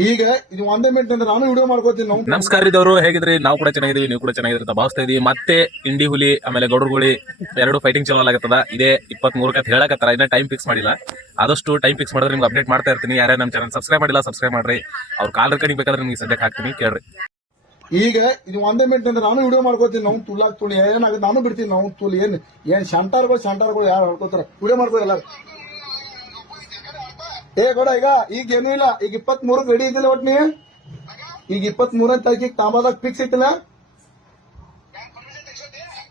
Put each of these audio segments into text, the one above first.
ಈಗ ಇದು ಒಂದೇ ಮಿನಿಟ್ ಅಂದ್ರೆ ನಾನು ವಿಡಿಯೋ ಮಾಡ್ಕೋತೀನಿ ನಾವು. ನಮಸ್ಕಾರ ಇದ್ದವರು ಹೇಗಿದ್ರಿ? ನಾವು ಕೂಡ ಚೆನ್ನಾಗಿದೀವಿ, ನೀವು ಕೂಡ ಚೆನ್ನಾಗಿದ್ರಿ ಅಂತ ಭಾವಿಸ್ತಾ ಇದೀವಿ. ಮತ್ತೆ ಇಂಡಿ ಹುಲಿ ಆಮೇಲೆ ಗೌಡ್ರುಗುಳಿ ಎರಡು ಫೈಟಿಂಗ್ ಚಲೋ ಆಗತ್ತದ. ಇದೇ 23 ಅಂತ ಹೇಳಕತ್ತಾರ, ಇನ್ನ ಟೈಮ್ ಫಿಕ್ಸ್ ಮಾಡಿಲ್ಲ. ಆದಷ್ಟು ಟೈಮ್ ಫಿಕ್ಸ್ ಮಾಡಿದ್ರೆ ನಿಮ್ಗೆ ಅಪ್ಡೇಟ್ ಮಾಡ್ತಾ ಇರ್ತೀನಿ. ಯಾರ್ಯಾರು ನಮ್ಮ ಚಾನಲ್ ಸಬ್ಸ್ಕ್ರೈಬ್ ಮಾಡಿಲ್ಲ ಸಬ್ಸ್ಕ್ರೈಬ್ ಮಾಡ್ರಿ. ಅವ್ರ ಕಾಲ್ ರೆಕಾರ್ಡಿಂಗ್ ಬೇಕಾದ್ರೆ ನಿಮ್ಗೆ ಸದ್ಯಕ್ಕೆ ಹಾಕ್ತೀನಿ, ಕೇಳ್ರಿ. ಈಗ ಇದು ಒಂದೇ ಮಿನಿಟ್ ಅಂದ್ರೆ ನಾನು ವಿಡಿಯೋ ಮಾಡ್ಕೋತೀನಿ ನಾವು. ತುಳ್ಳಾಕ್ ತುಳಿ ಏನಾಗುತ್ತೆ ನಾನು ಬಿಡ್ತೀನಿ ನಾವು. ತುಳಿ ಏನ್ ಶಂಟಾರ್ಗಳು ಯಾರು ಹೇಳ್ಕೋತಾರ ವಿಡಿಯೋ ಮಾಡ್ಕೋ ಎಲ್ಲಾರು. ಗೌಡ ಈಗ ಏನೂ ಇಲ್ಲ. ಈಗ 23 ರೆಡಿ ಇದ್ದಿಲ್ಲ ಒಟ್ ನೀ. ಈಗ 23ನೇ ತಾರೀಕಿಗೆ ತಾಂಬಾದಾಗ ಫಿಕ್ಸ್ ಐತಿಲ್ಲ.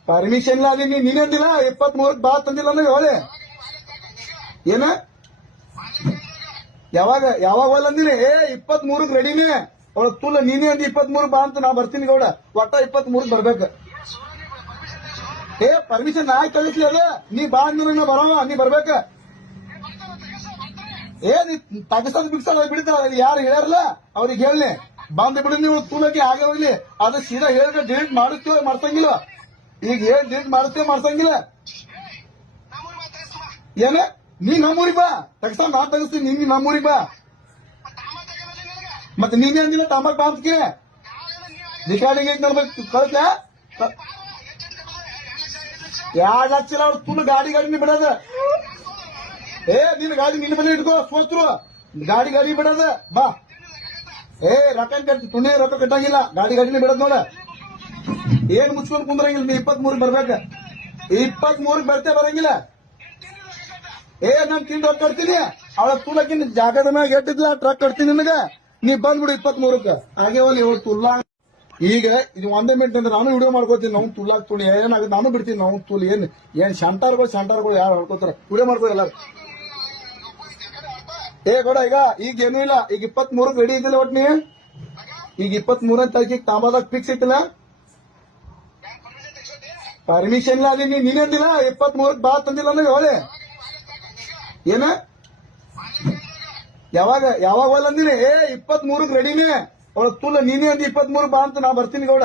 ಪರ್ಮಿಷನ್ ಇಲ್ಲ ಅದೇ ನೀನೇಂದಿಲ್ಲ 23ಕ್ಕೆ ಬಾ ತಂದಿಲ್ಲ ಅಂದ್ರೆ ಹೇಳಿ ಏನ ಯಾವಾಗ ಅಂದಿನಿ 23ಕ್ಕೆ ರೆಡಿನೇ ಅವಳ ತುಲ್ಲ ನೀನೇ ಅಂದಿ 23 ಬಾ ಅಂತ ನಾ ಬರ್ತೀನಿ ಗೌಡ. ಒಟ್ಟ 23ಕ್ಕೆ ಬರ್ಬೇಕು. ಪರ್ಮಿಷನ್ ನಾ ಕಳಿಸ್ಲಿ ಅದ ನೀ ಬಾ ಅಂದಿನ ಬರೋಣ ನೀ ಬರ್ಬೇಕ. ನೀ ತಗಸದ್ ಬಿಡ್ಸಲ್ಲ ಬಿಡ್ತಾರ ಯಾರು ಹೇಳ್ಯಾರಲ್ಲ ಅವ್ರಿಗೆ ಹೇಳಿ ಬಂದ್ ಬಿಡು ನೀವು ತೂಲಕ್ಕೆ ಆಗ ಹೋಗ್ಲಿ. ಅದು ಸೀದಾ ಹೇಳಿದ್ರೆ ಡಿಲೀಟ್ ಮಾಡುತ್ತೇವೆ ಮಾಡ್ಸಂಗಿಲ್ಲ. ಈಗ ಏನ್ ಡಿಲೀಟ್ ಮಾಡುತ್ತೇವೆ ಮಾಡ್ಸಂಗಿಲ್ಲ. ಏನ ನೀ ನಮ್ಮೂರಿಗೆ ಬಾ ತಗಸ ನಾ ತಗಸ್ತೀನಿ. ನೀನ್ ನಮ್ಮೂರಿಗೆ ಬಾ ಮತ್ತೆ ನೀನೇ ಅಂದಿಲ್ಲ ತಾಂಬಕ್ ಬಾ ಅಂತ ರಿಕಾರ್ಡಿಂಗ್ ಐತಿ ನೋಡ್ಬೇಕು ಕಳ್ಸ. 2 ಲಕ್ಷ ಅವ್ರ ತುಳು ಗಾಡಿನೇ ಬಿಡೋದ. ನಿನ್ನ ಗಾಡಿ ನಿನ್ನ ಮನೆ ಇಟ್ಕೋ ಸೋತ್ರು ಗಾಡಿ ಬಿಡೋದ ಬಾ. ರೊಕ್ಕ ಕಟ್ಟಿ ತುಣಿ ರೊಕ್ಕ ಕಟ್ಟಂಗಿಲ್ಲ. ಗಾಡಿನೇ ಬಿಡೋದ್ ನೋಡ. ಏನ್ ಮುಚ್ಕೊಂಡ್ ಕುಂದ್ರಂಗಿಲ್ಲ. ನೀ 23ಕ್ಕೆ ಬರ್ಬೇಕ. 23ಕ್ಕೆ ಬರ್ತೇ ಬರಂಗಿಲ್ಲ. ನಾನ್ ತಿಂದು ರೊಕ್ಕ ಕಟ್ತೀನಿ. ಅವಳ ತುಳಕಿನ ಜಾಗದ ಮ್ಯಾಗ ಎಟ್ಟಿದ್ಲ ಟ್ರಕ್ ಕಟ್ತೀನಿ ನಿನಗ. ನೀ ಬಂದ್ಬಿಡು 23ಕ್ಕೆ ಹಾಗೆ ಹೋಗಿ ತುಲ್ಲಾ. ಈಗ ಇದು ಒಂದೇ ಮಿನಿಟ್ ಅಂದ್ರೆ ನಾನು ವಿಡಿಯೋ ಮಾಡ್ಕೋತೀನಿ ನಾವು. ತುಳ್ಳಾಕ್ ತುಳಿ ಏನಾಗುತ್ತೆ ನಾನು ಬಿಡ್ತೀನಿ ನಾವು. ತುಳಿ ಏನ್ ಶಂಟಾರ್ಗಳು ಯಾರು ಹೇಳ್ಕೋತಾರ ವಿಡಿಯೋ ಮಾಡ್ಕೋ ಎಲ್ಲಾರು. ಗೌಡ ಈಗ ಏನೂ ಇಲ್ಲ. ಈಗ 23ಕ್ಕೆ ರೆಡಿ ಇದ್ದಿಲ್ಲ ಒಟ್ ನೀ. ಈಗ 23ನೇ ತಾರೀಕಿಗೆ ತಾಂಬಾದಾಗ ಫಿಕ್ಸ್ ಐತಿಲ್ಲ. ಪರ್ಮಿಷನ್ ಇಲ್ಲ ಅದೇ ನೀನೇಂದಿಲ್ಲ 23ಕ್ಕೆ ಬಾ ತಂದಿಲ್ಲ ಅಂದ್ರೆ ಹೇಳಿ ಏನ ಯಾವಾಗ ಅಂದಿನಿ 23ಕ್ಕೆ ರೆಡಿನೇ ಅವಳ ತುಲ್ಲ ನೀನೇ ಅಂದಿ 23 ಬಾ ಅಂತ ನಾ ಬರ್ತೀನಿ ಗೌಡ.